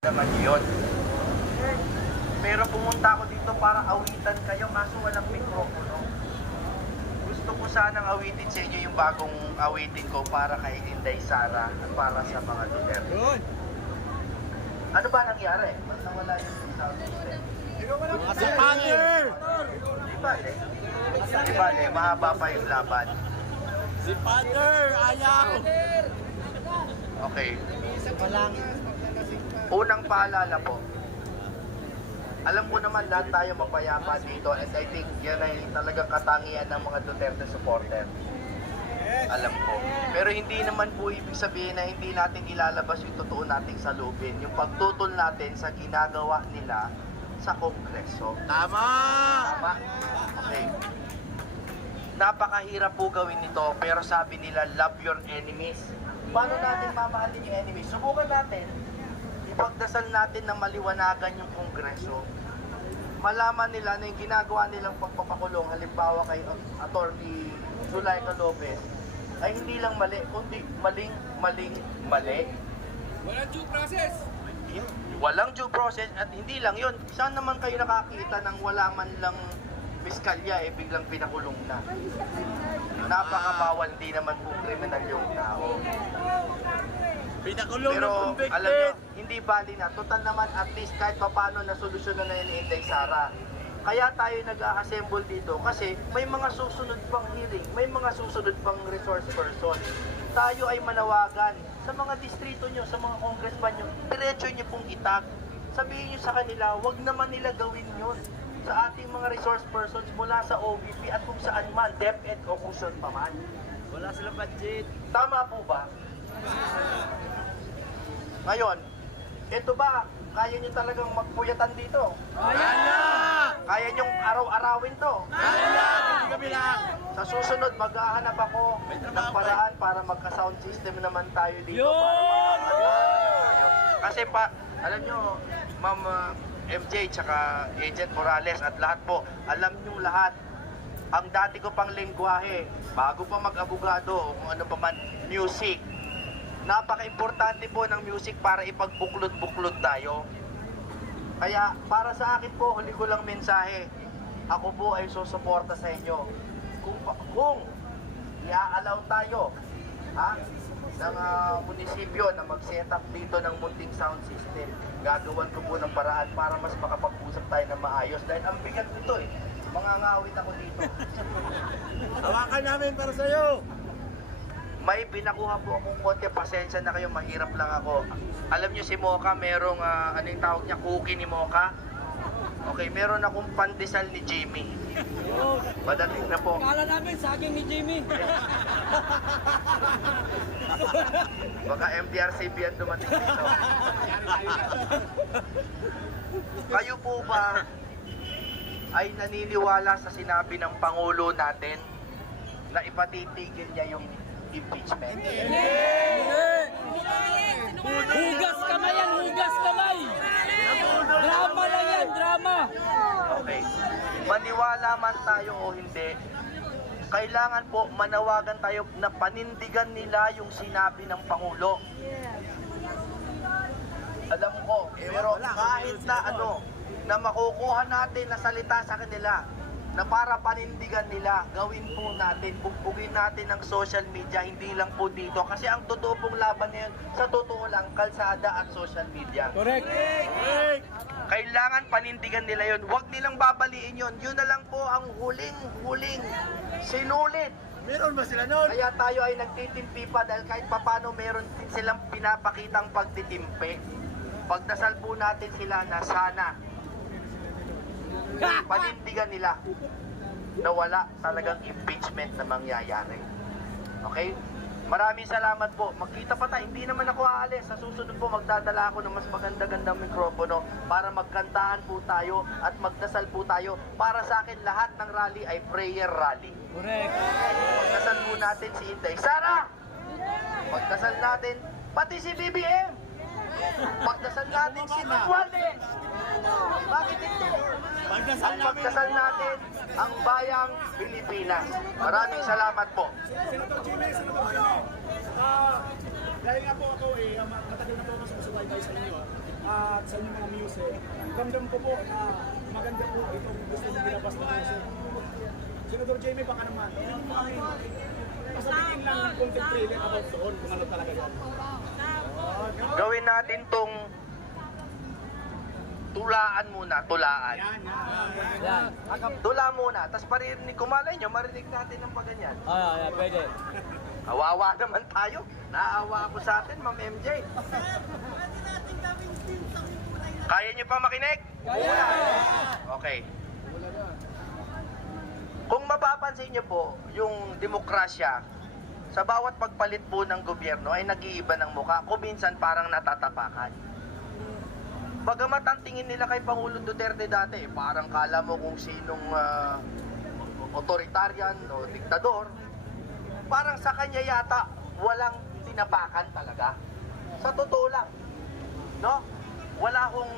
naman yun. Pero pumunta ako dito para awitan kayo kaso walang mikropono. Gusto ko sanang awitin sa inyo yung bagong awitin ko para kay Inday Sara at para sa mga Duterte. Ano ba nangyari? Ba't nawala yung sound system? Si Father! Di bale, mahaba pa yung laban. Si Father! Ayaw! Okay. Unang paalala po. Alam ko naman lahat tayo mapayapa dito and I think yan ay talagang katangian ng mga Duterte supporter. Alam ko. Pero hindi naman po ibig sabihin na hindi natin ilalabas yung totoo nating saloobin. Yung pagtutol natin sa ginagawa nila sa Kongreso. Tama! Tama? Okay. Napakahirap po gawin nito pero sabi nila love your enemies. Paano natin mamahalin yung enemies? Subukan natin. Ipagdasal natin na maliwanagan yung Kongreso. Malaman nila na yung ginagawa nilang pagpapakulong, halimbawa kay Attorney Zulaika Lopez, ay hindi lang mali, kundi mali. Walang due process. Walang due process at hindi lang yun. Saan naman kayo nakakita ng wala man lang piskalya biglang pinakulong na? Napakabawal, di naman po kriminal yung tao. Pinakulong Pero ng convicted! alam nyo, hindi bali na. Total naman at least kahit paano nasolusyonan na ni Inday Sara. Kaya tayo nag-a-assemble dito kasi may mga susunod pang hearing, may mga susunod pang resource person. Tayo ay manawagan sa mga distrito nyo, sa mga congressman nyo, diretso nyo pong itag. Sabihin nyo sa kanila, wag naman nila gawin yun sa ating mga resource persons mula sa OVP at kung saan man, DepEd o kung saan pa man. Wala silang budget. Tama po ba? Ngayon, ito ba, kaya nyo talagang magpuyatan dito? Kaya! Kaya nyong araw-arawin to? Kaya! Hindi kami lang! Sa susunod, maghahanap ako ng paraan para magka-sound system naman tayo dito. Yun! Kasi pa, alam nyo, Ma'am MJ, tsaka Agent Morales at lahat po, alam nyo lahat, ang dati ko pang lengguwahe, bago pa mag-abogado o kung ano pa man, music. Napaka-importante po ng music para ipagbuklod-buklod tayo. Kaya para sa akin po, huli ko lang mensahe. Ako po ay susuporta sa inyo. Kung i-allow tayo ng munisipyo na mag-set up dito ng munting sound system, gagawan ko po ng paraan para mas makapag-usap tayo ng maayos. Dahil ang bigat nito mga ngawit ako dito. Hawakan namin para sa'yo! May pinakuha po akong konti, pasensya na kayo, mahirap lang ako. Alam nyo si Mocha, merong, ano yung tawag niya, cookie ni Mocha? Okay, meron akong pandesal ni Jimmy. Padating na po. Kala namin saging ni Jimmy. Baka MDRCB yan dumating dito. Kayo po ba ay naniniwala sa sinabi ng Pangulo natin na ipatitigil niya yung impeachment? Hugas kamay yan, hugas kamay. Drama lang yan, drama. Okay. Maniwala man tayo o hindi, kailangan po manawagan tayo na panindigan nila yung sinabi ng Pangulo. Alam ko, pero kahit na na makukuha natin na salita sa kanila, na para panindigan nila, gawin po natin, bugbugin natin ang social media, hindi lang po dito. Kasi ang totoo pong laban ngayon, sa totoo lang, kalsada at social media. Correct. Kailangan panindigan nila yun. Huwag nilang babaliin yun. Yun na lang po ang huling sinulit. Meron ba sila nun? Kaya tayo ay nagtitimpi pa dahil kahit papano meron din silang pinapakitang pagtitimpi. Pagdasal po natin sila na sana panindigan nila na wala talagang impeachment na mangyayari. Okay? Maraming salamat po. Magkita pa tayo. Hindi naman ako aalis. Sa susunod po, magdadala ako ng mas maganda-gandang mikropono para magkantahan po tayo at magdasal po tayo. Para sa akin, lahat ng rally ay prayer rally. Correct. Magdasal po natin si Inday Sara. Magdasal natin pati si BBM. Magdasal natin si Romualdez. Bakit hindi? Pagdasal natin ang bayang Pilipinas. Maraming salamat po. Senator Jimmy, dahil nga po ako matagal na po ako sumusubaybay sa inyo. at sa inyong mga music. Ramdam ko po na maganda po itong gusto mong ginabas na music. Senador Jamie, baka naman, hindi mo kami pasabihin lang ng content trailer about doon kung ano talaga yan. Gawin natin tong tulaan muna, tulaan. Yan. Tula muna, tapos marinig, kumalay nyo, marinig natin ng paganyan. Yan, pwede. Kawawa naman tayo. Naawa ako sa atin, Ma'am MJ. Kaya nyo pa makinig? Kaya! Okay. Kung mapapansin nyo po, yung demokrasya, sa bawat pagpalit po ng gobyerno ay nag-iiba ng mukha. Kung minsan parang natatapakan. Bagamat ang tingin nila kay Pangulong Duterte dati, parang kala mo kung sinong authoritarian o diktador, parang sa kanya yata walang tinapakan talaga. Sa totoo lang, no? Wala akong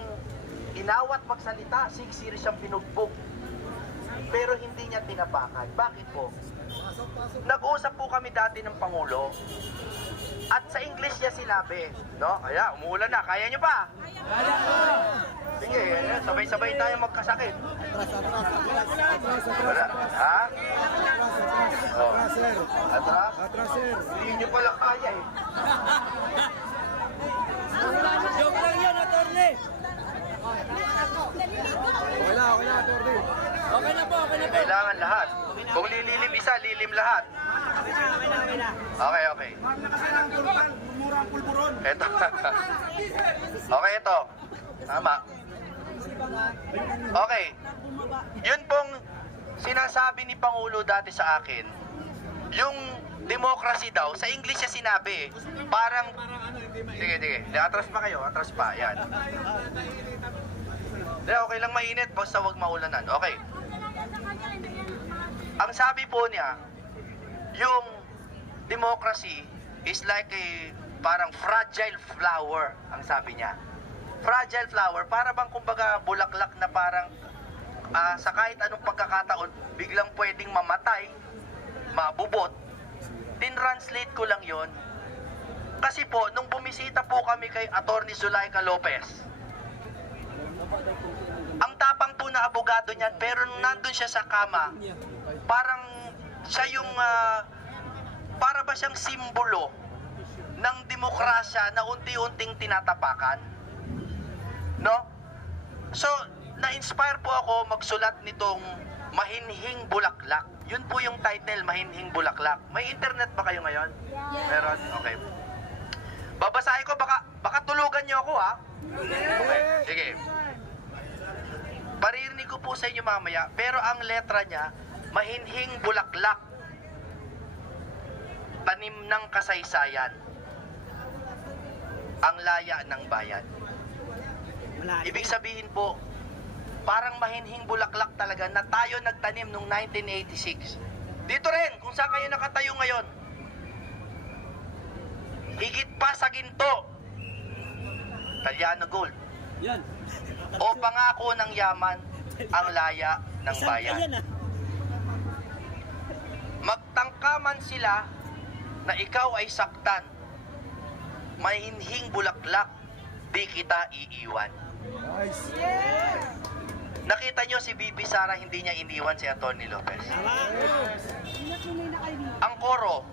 inawat magsalita, siksiri siyang pinugbog. Pero hindi niya tinapakan. Bakit po? Nag-uusap po kami dati ng Pangulo at sa English niya sinabi, no? Kaya, umuulan na. Kaya niyo pa? Kaya po! Sige, ayan, sabay-sabay tayo magkasakit. Wala. Ha? Oh. Atras? Hindi niyo pala kaya eh. Joke lang yan, attorney! Okay na po, okay na po. Kailangan lahat. Kung lililim isa, lilim lahat. Okay. Mura ang pulburon. Ito. Okay, ito. Tama. Okay. Yun pong sinasabi ni Pangulo dati sa akin, yung democracy daw, sa English siya sinabi, parang, sige, atras pa kayo, atras pa, yan. Okay lang mainit, basta wag maulanan. Okay. Ang sabi po niya, yung democracy is like a parang fragile flower, ang sabi niya. Fragile flower, para bang kumbaga bulaklak na parang sa kahit anong pagkakataon, biglang pwedeng mamatay, mabubot. Tin-translate ko lang yon. Kasi po, nung bumisita po kami kay Attorney Zulaika Lopez, ang tapang po na abogado niyan, pero nung nandun siya sa kama, parang siya yung, para ba siyang simbolo ng demokrasya na unti-unting tinatapakan? No? So, na-inspire po ako magsulat nitong Mahinhing Bulaklak. Yun po yung title, Mahinhing Bulaklak. May internet ba kayo ngayon? Meron? Okay. Babasahin ko, baka tulugan niyo ako, ha? Okay, sige. Paririnig ko po sa inyo mamaya, pero ang letra niya, Mahinhing Bulaklak, tanim ng kasaysayan, ang laya ng bayan. Ibig sabihin po, parang mahinhing bulaklak talaga na tayo nagtanim noong 1986. Dito rin, kung saan kayo nakatayo ngayon, higit pa sa ginto, Talyano Gold, Yan. o pangako ng yaman, ang laya ng bayan. Magtangkaman sila na ikaw ay saktan, mahinhing bulaklak, di kita iiwan. Nakita nyo si Bibi Sara, hindi niya iniwan si Atty. Lopez. Ang koro,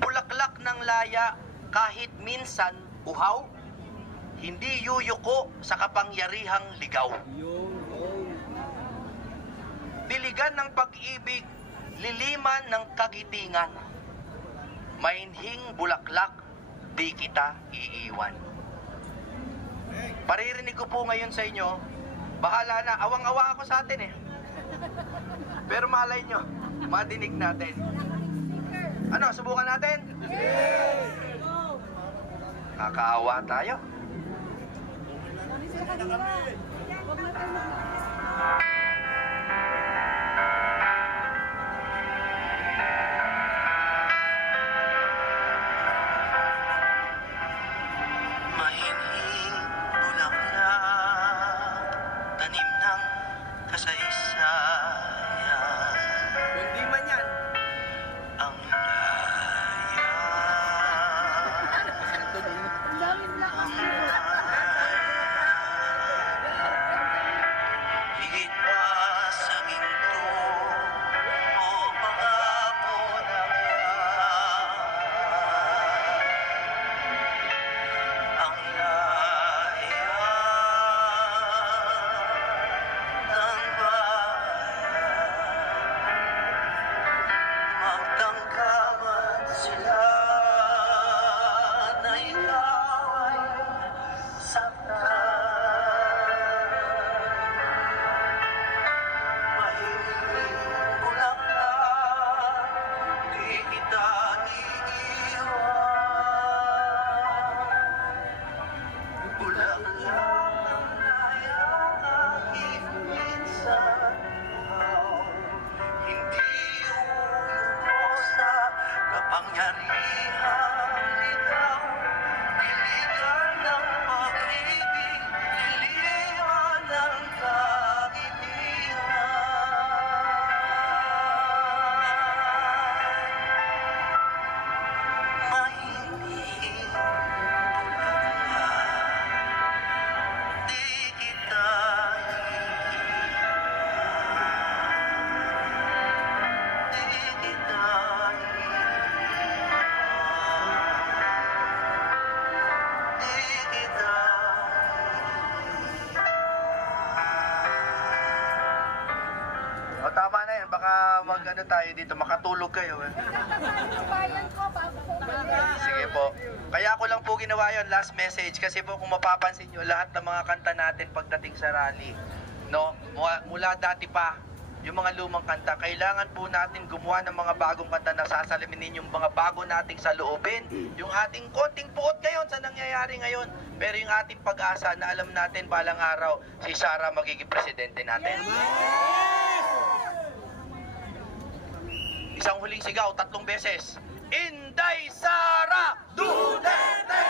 bulaklak ng laya kahit minsan uhaw, hindi yuyuko sa kapangyarihang ligaw. Diligan ng pag-ibig, liliman ng kagitingan, mahinhing bulaklak, di kita iiwan. Paririnig ko po ngayon sa inyo, bahala na, awang-awa ako sa atin eh. Pero malay nyo, madinig natin. Ano, subukan natin? Nakakaawa tayo. Mahinhing bulaklak, tanim ng kasaysayan, Hindi man yan. ang laya ng bayan. mag ano tayo dito, makatulog kayo. bayan ko bago ko umalis. Sige po. Kaya ako lang po ginawa yon, last message, kasi po kung mapapansin nyo, lahat ng mga kanta natin pagdating sa rally, no, mula dati pa, yung mga lumang kanta, kailangan po natin gumawa ng mga bagong kanta na sasalimin yung mga bago nating saloobin, yung ating konting puot ngayon sa nangyayari ngayon, pero yung ating pag-asa na alam natin balang araw si Sara magiging presidente natin. Isang huling sigaw, 3 beses. Inday Sara Duterte!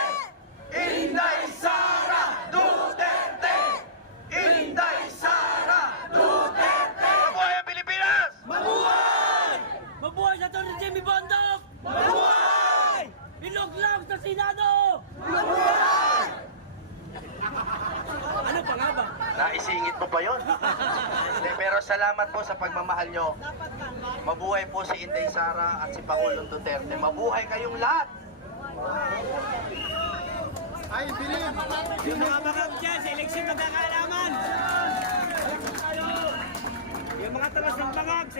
Inday Sara Duterte! Inday Sara Duterte! Mabuhay ang Pilipinas! Mabuhay sa Atty. Jamie Bondoc! Mabuhay! Ilog-log sa Senado! Mabuhay! Ano pa nga ba? Naisingit mo pa yun. Hindi, pero salamat po sa pagmamahal nyo. Mabuhay po si Inday Sara at si Pangulong Duterte. Mabuhay kayong lahat! Yung mga bakag dyan sa eleksyon magkakaalaman! Yung mga talas ng bakag sa